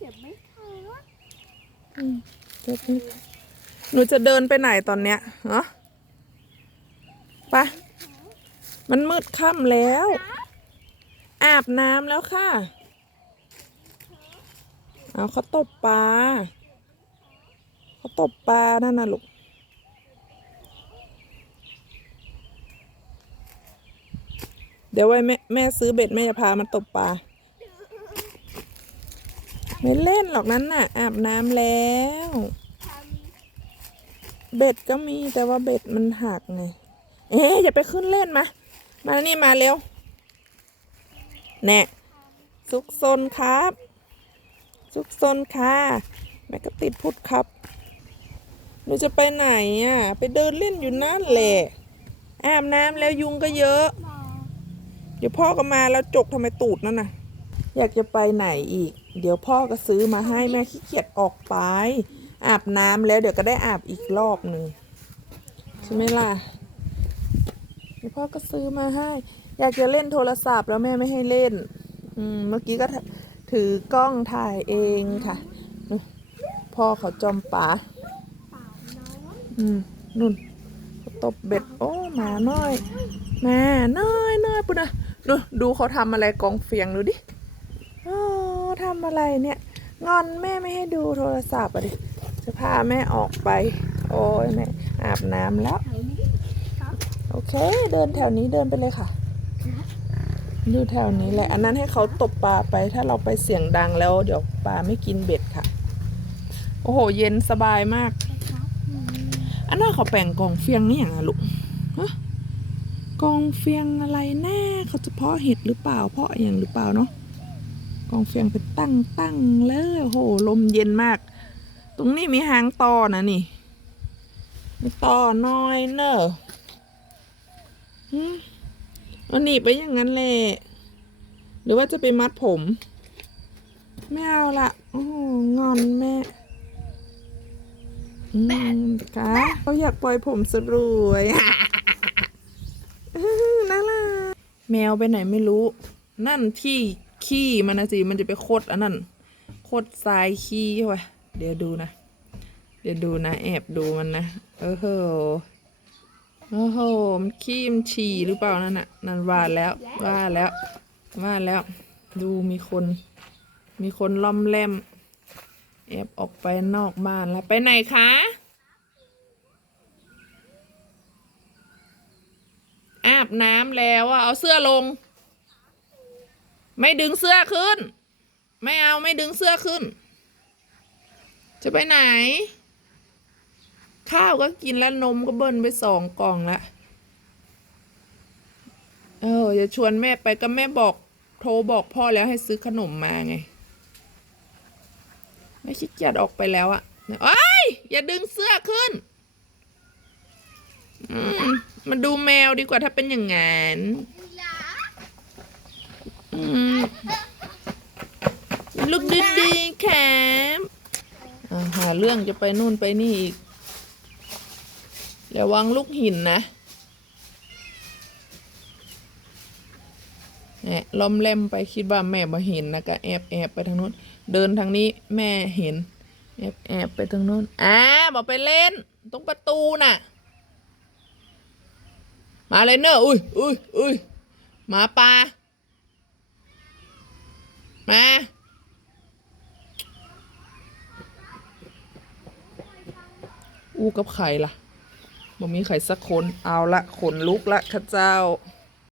เจ็บไหมคะเจ็บนิดหนูจะเดินไปไหนตอนเนี้ยฮะไปมันมืดค่ำแล้ว อาบน้ำแล้วค่ะ เอาเขาตบปลาเขาตบปลานั่นน่ะลูกเดี๋ยวไว้แม่แม่ซื้อเบ็ดแม่จะพามันตบปลา ไม่เล่นหรอกนั้นน่ะ อาบน้ำแล้ว เบ็ดก็มีแต่ว่าเบ็ดมันหักไง เอ๊ะอย่าไปขึ้นเล่นมา มานี่มาเร็ว แน่ซุกซนครับ ซุกซนค่ะแม่ก็ติดพุดครับ หนูจะไปไหนอะ ไปเดินเล่นอยู่นั่นแหละ อาบน้ำแล้วยุงก็เยอะ เดี๋ยวพ่อก็มาแล้วจกทำไมตูดนั่นน่ะ อยากจะไปไหนอีก เดี๋ยวพ่อก็ซื้อมาให้แม่ขี้เกียจออกไป อาบน้ำแล้วเดี๋ยวก็ได้อาบอีกรอบหนึ่งใช่ไหมล่ะเดี๋ยวพ่อก็ซื้อมาให้ อยากจะเล่นโทรศัพท์แล้วแม่ไม่ให้เล่น อืมเมื่อกี้ก็ถือกล้องถ่ายเองค่ะ พ่อเขาจอมป๋าเปล่าน้องอืมนุ่นตบเบ็ด โอ้หมาน้อยหมาน้อยน้อยปุ่นนะดูดูเขาทำอะไรกองเฟียงดูดิโอ ทำอะไรเนี่ย งอนแม่ไม่ให้ดูโทรศัพท์อะดิ จะพาแม่ออกไป โอ้ยแม่อาบน้ำแล้ว โอเค เดินแถวนี้เดินไปเลยค่ะ ดูแถวนี้แหละ อันนั้นให้เขาตบปลาไป ถ้าเราไปเสียงดังแล้ว เดี๋ยวปลาไม่กินเบ็ดค่ะ โอ้โห เย็นสบายมาก อันนั้นเขาแป่งกองเฟียงนี่อย่างลูกกองเฟียงอะไรแน่เขาจะเพาะเห็ดหรือเปล่าเพาะอย่างหรือเปล่าเนาะ กองเฟียงเป็นตั้งตั้งๆเลยโอ้โหลมเย็นมาก ตรงนี้มีหางต่อนะนี่มีต่อน้อยเนอะหืมเอาหนีบไปอย่างนั้นแหละหรือว่าจะไปมัดผม ไม่เอาละโอ้หงอนแม่อืมคะเขาอยากปล่อยผมสรวยน่ารักแมวไปไหนไม่รู้ นั่นที่ ขี้มันนะสิมันจะไปโคดอันนั้นโคดทรายขี้เข้าไปเดี๋ยวดูนะ เดี๋ยวดูนะแอบดูมันนะเออโหโอ้โหมันขี้มันฉี่หรือเปล่านั่นน่ะนั่นว่าแล้วว่าแล้วว่าแล้ว ดูมีคน มีคนล่อมแลมแอบออกไปนอกบ้านแล้วไปไหนคะอาบน้ำแล้วอะเอาเสื้อลง ไม่ดึงเสื้อขึ้น ไม่เอาไม่ดึงเสื้อขึ้น จะไปไหน ข้าวก็กินแล้วนมก็เบิ้ลไปสองกล่องแล้วเออจะชวนแม่ไปก็แม่บอกโทรบอกพ่อแล้วให้ซื้อขนมมาไง ไม่ขี้เกียจออกไปแล้วอะเอ้ย อย่าดึงเสื้อขึ้นอืมมาดูแมวดีกว่าถ้าเป็นอย่างงั้น ลูกดีดีๆครับอ่าหาเรื่องจะไปนู่นไปนี่อีกระวังลูกหินนะแหมล้อมแลมไปคิดว่าแม่มาเห็นนะก็แอบแอบไปทางนู้น เดินทางนี้แม่เห็น แอบแอบไปทางนู้นอ่าบอกไปเล่น ตรงประตูน่ะ มาเลยเนอะอุ้ยอุ้ยอุ้ยหมาป่า มาอู้กับไข่ล่ะบ่มีไข่สักคน เอาละขนลุกละข้าเจ้า